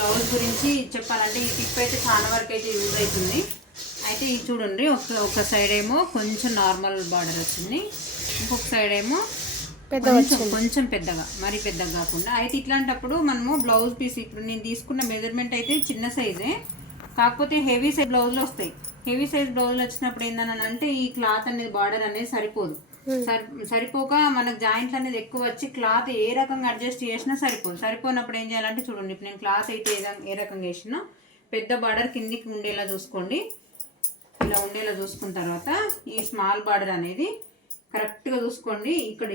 Blouse గురించి చెప్పాలంటే ఈ టిప్ అయితే చాలా వరకు అయితే యూజ్ అవుతుంది. అయితే ఇది చూడండి, ఒక సైడ్ ఏమో కొంచెం నార్మల్ బార్డర్ వచ్చింది, ఇంకొక సైడ్ ఏమో కొంచెం పెద్దగా, మరీ పెద్దగా కాకుండా. అయితే ఇట్లాంటప్పుడు మనము బ్లౌజ్ పీస్, ఇప్పుడు నేను తీసుకున్న మెజర్మెంట్ అయితే చిన్న సైజే, కాకపోతే హెవీ సైజ్ బ్లౌజ్లు వస్తాయి. హెవీ సైజ్ బ్లౌజ్లు వచ్చినప్పుడు ఏంటని అంటే ఈ క్లాత్ అనేది, బార్డర్ అనేది సరిపోదు. సరిపోక మనకు జాయింట్లు అనేది ఎక్కువ వచ్చి క్లాత్ ఏ రకంగా అడ్జస్ట్ చేసినా సరిపోదు. సరిపోయినప్పుడు ఏం చేయాలంటే చూడండి, ఇప్పుడు నేను క్లాత్ అయితే ఏ రకంగా వేసినా పెద్ద బార్డర్ కిందికి ఉండేలా చూసుకోండి. ఇలా ఉండేలా చూసుకున్న తర్వాత ఈ స్మాల్ బార్డర్ అనేది కరెక్ట్గా చూసుకోండి. ఇక్కడ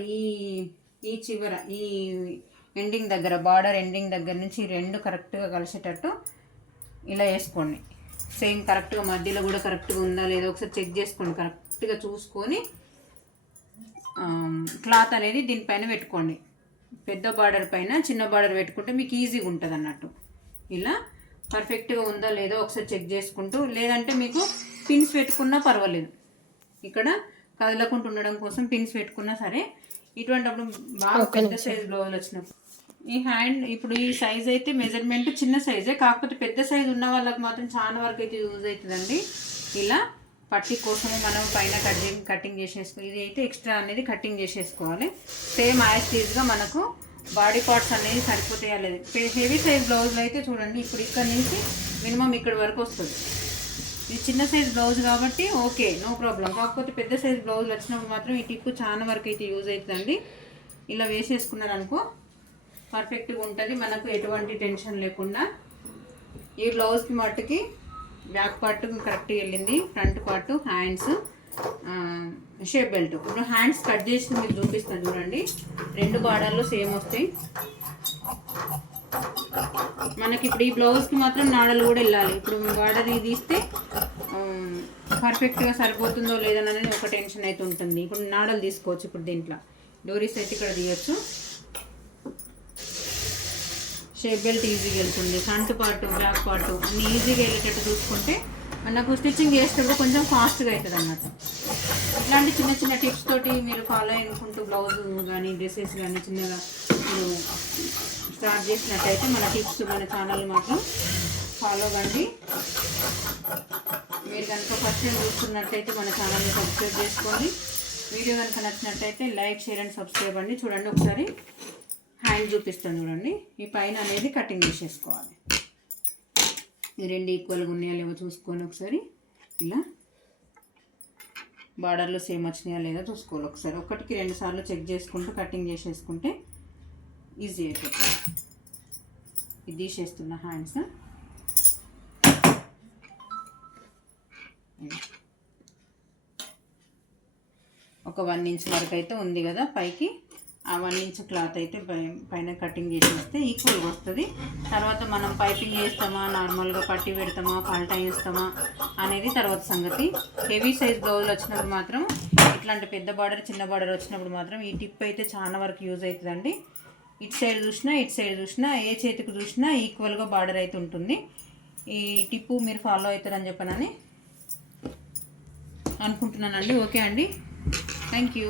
ఈ చివర, ఈ ఎండింగ్ దగ్గర, బార్డర్ ఎండింగ్ దగ్గర నుంచి ఈ రెండు కరెక్ట్గా కలిసేటట్టు ఇలా వేసుకోండి. సేమ్ కరెక్ట్గా మధ్యలో కూడా కరెక్ట్గా ఉందా లేదో ఒకసారి చెక్ చేసుకోండి. కరెక్ట్గా చూసుకొని క్లాత్ అనేది దీనిపైన పెట్టుకోండి. పెద్ద బార్డర్ పైన చిన్న బార్డర్ పెట్టుకుంటే మీకు ఈజీగా ఉంటుంది అన్నట్టు. ఇలా పర్ఫెక్ట్గా ఉందా లేదో ఒకసారి చెక్ చేసుకుంటూ, లేదంటే మీకు పిన్స్ పెట్టుకున్నా పర్వాలేదు. ఇక్కడ కదలకుండా ఉండడం కోసం పిన్స్ పెట్టుకున్నా సరే. ఇటువంటిప్పుడు బాగా పెద్ద సైజ్ బ్లౌజులు వచ్చినప్పుడు ఈ హ్యాండ్, ఇప్పుడు ఈ సైజ్ అయితే మెజర్మెంట్ చిన్న సైజే, కాకపోతే పెద్ద సైజు ఉన్న వాళ్ళకి మాత్రం చాలా వరకు అయితే యూజ్ అవుతుందండి. ఇలా పట్టి కోసము మనం పైన కటింగ్ చేసేసుకోవాలి. ఇది అయితే ఎక్స్ట్రా అనేది కటింగ్ చేసేసుకోవాలి. సేమ్ యాజ్ టీజ్గా మనకు బాడీ పార్ట్స్ అనేది సరిపోతాయా లేదు. హెవీ సైజ్ బ్లౌజ్లు అయితే చూడండి, ఇప్పుడు ఇక్కడ నుంచి మినిమం ఇక్కడ వరకు వస్తుంది. ఇది చిన్న సైజ్ బ్లౌజ్ కాబట్టి ఓకే, నో ప్రాబ్లం. కాకపోతే పెద్ద సైజ్ బ్లౌజులు వచ్చినప్పుడు మాత్రం ఈ టిప్ చాలా వరకు అయితే యూజ్ అవుతుందండి. ఇలా వేసేసుకున్నారనుకో పర్ఫెక్ట్గా ఉంటుంది, మనకు ఎటువంటి టెన్షన్ లేకుండా. ఈ బ్లౌజ్కి మట్టుకి బ్యాక్ పార్ట్ కరెక్ట్గా వెళ్ళింది, front part, hands, shape belt. ఇప్పుడు హ్యాండ్స్ కట్ చేసి మీకు చూపిస్తాను చూడండి. రెండు బార్డర్లు సేమ్ వస్తాయి మనకి. ఇప్పుడు ఈ బ్లౌజ్కి మాత్రం నాడలు కూడా వెళ్ళాలి. ఇప్పుడు బార్డర్ ఇది తీస్తే పర్ఫెక్ట్గా సరిపోతుందో లేదనని ఒక టెన్షన్ అయితే ఉంటుంది. ఇప్పుడు నాడలు తీసుకోవచ్చు. ఇప్పుడు దీంట్లో డోరీస్ అయితే ఇక్కడ తీయచ్చు. షేప్ బెల్ట్ ఈజీగా వెళ్తుంది. ఫ్రంట్ పార్ట్, బ్యాక్ పార్ట్ అన్నీ ఈజీగా వెళ్ళేటట్టు చూసుకుంటే మనకు స్టిచ్చింగ్ చేసేటప్పుడు కొంచెం ఫాస్ట్గా అవుతుంది అన్నట్టు. ఇట్లాంటి చిన్న చిన్న టిప్స్ తోటి మీరు ఫాలో అనుకుంటూ బ్లౌజ్ కానీ డ్రెస్సెస్ కానీ చిన్నగా మీరు స్టార్ట్ చేసినట్టయితే మన టిప్స్, మన ఛానల్ మాత్రం ఫాలో కండి. మీరు కనుక ఫస్ట్ టైం చూస్తున్నట్టయితే మన ఛానల్ని సబ్స్క్రైబ్ చేసుకోండి. వీడియో కనుక నచ్చినట్టయితే లైక్, షేర్ అండ్ సబ్స్క్రైబ్ అండి. చూడండి ఒకసారి హ్యాండ్ చూపిస్తాను చూడండి. ఈ పైన అనేది కటింగ్ చేసేసుకోవాలి. ఈ రెండు ఈక్వల్గా ఉన్నాయా లేవో చూసుకొని ఒకసారి ఇలా బార్డర్లో సేమ్ వచ్చినాయా లేదా చూసుకోవాలి. ఒకసారి ఒకటికి 2 సార్లు చెక్ చేసుకుంటూ కటింగ్ చేసేసుకుంటే ఈజీ అయిపోతుంది. ఇది తీసేస్తున్న హ్యాండ్స్ ఒక 1 ఇంచ్ వరకు అయితే ఉంది కదా పైకి. ఆ 1 ఇంచ్ క్లాత్ అయితే పైన కటింగ్ చేసేస్తే ఈక్వల్గా వస్తుంది. తర్వాత మనం పైపింగ్ చేస్తామా, నార్మల్గా పట్టి పెడతామా, పల్టా చేస్తామా అనేది తర్వాత సంగతి. హెవీ సైజ్ బ్లౌజులు వచ్చినప్పుడు మాత్రం, ఇట్లాంటి పెద్ద బార్డర్, చిన్న బార్డర్ వచ్చినప్పుడు మాత్రం ఈ టిప్ అయితే చాలా వరకు యూజ్ అవుతుందండి. ఇటు సైడ్ చూసినా, ఇటు సైడ్ చూసినా, ఏ చేతికి చూసినా ఈక్వల్గా బార్డర్ అయితే ఉంటుంది. ఈ టిప్పు మీరు ఫాలో అవుతారని చెప్పనని అనుకుంటున్నానండి. ఓకే అండి, థ్యాంక్ యూ.